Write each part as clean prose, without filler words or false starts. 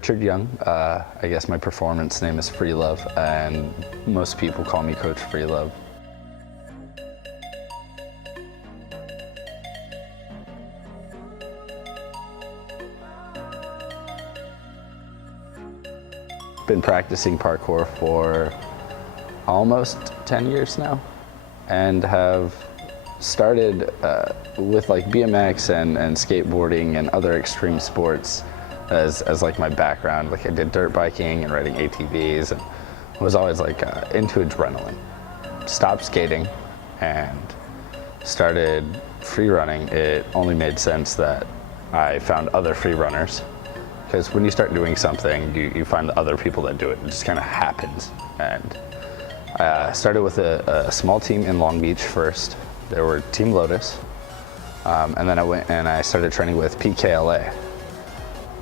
Richard Young. I guess my performance name is Freelove, and most people call me Coach Freelove. Been practicing parkour for almost 10 years now, and have started with like BMX and skateboarding and other extreme sports as like my background. Like I did dirt biking and riding ATVs, and was always like into adrenaline. Stopped skating and started free running. It only made sense that I found other free runners, because when you start doing something, you find the other people that do it. It just kind of happens. And I started with a small team in Long Beach first. There were Team Lotus, and then I went and I started training with PKLA.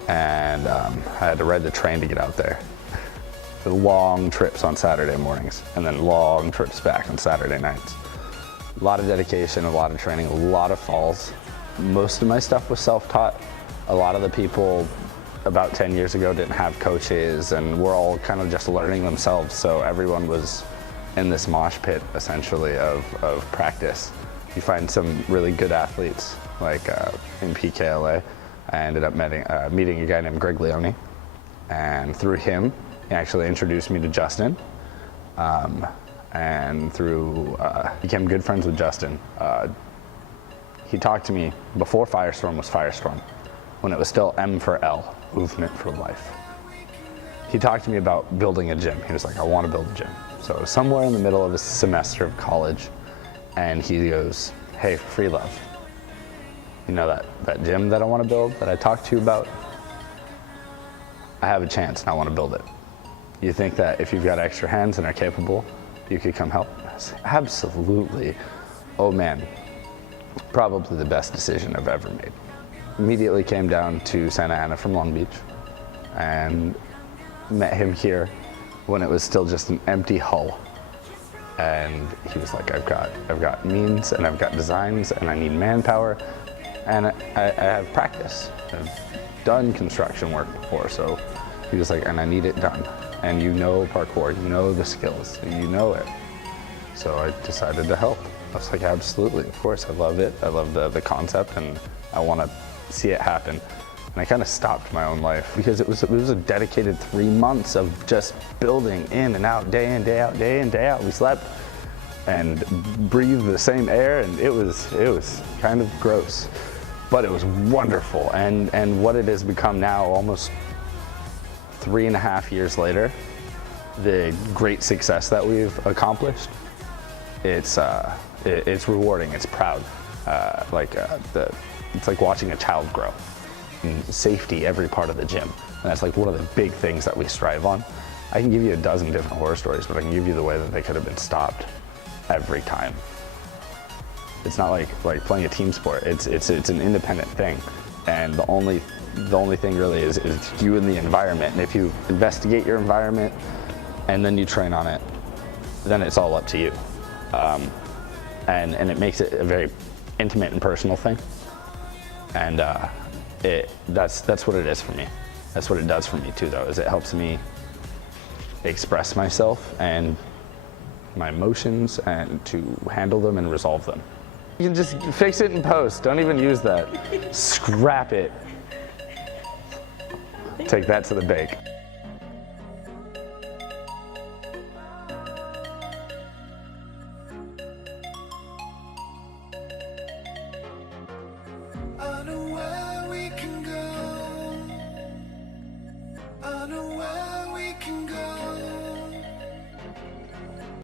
And I had to ride the train to get out there. The long trips on Saturday mornings, and then long trips back on Saturday nights. A lot of dedication, a lot of training, a lot of falls. Most of my stuff was self-taught. A lot of the people about 10 years ago didn't have coaches, and we're all kind of just learning themselves. So everyone was in this mosh pit, essentially, of practice. You find some really good athletes, like in PKLA. I ended up meeting a guy named Greg Leone, and through him, he actually introduced me to Justin, and became good friends with Justin. He talked to me before Firestorm was Firestorm, when it was still M for L, Movement for Life. He talked to me about building a gym. He was like, I want to build a gym. So it was somewhere in the middle of a semester of college, and he goes, hey, Freelove, you know that gym that I want to build, that I talked to you about? I have a chance and I want to build it. You think that if you've got extra hands and are capable, you could come help? I said, absolutely. Oh man, probably the best decision I've ever made. Immediately came down to Santa Ana from Long Beach and met him here when it was still just an empty hull. And he was like, I've got means and I've got designs and I need manpower. And I have practice. I've done construction work before, so he was like, and I need it done. And you know parkour, you know the skills, you know it. So I decided to help. I was like, absolutely, of course, I love it. I love the concept, and I want to see it happen. And I kind of stopped my own life, because it was a dedicated 3 months of just building in and out, day in, day out, day in, day out. We slept and breathed the same air, and it was kind of gross. But it was wonderful, and what it has become now, almost 3.5 years later, the great success that we've accomplished, it's rewarding, it's proud. It's like watching a child grow. And safety, every part of the gym, and that's like one of the big things that we strive on. I can give you a dozen different horror stories, but I can give you the way that they could have been stopped every time. It's not like playing a team sport. It's an independent thing, and the only thing really is you and the environment. And if you investigate your environment and then you train on it, then it's all up to you. And it makes it a very intimate and personal thing. And that's what it is for me. That's what it does for me too, though, is it helps me express myself and my emotions, and to handle them and resolve them. You can just fix it in post. Don't even use that. Scrap it. Take that to the bake. I know where we can go. I know where we can go.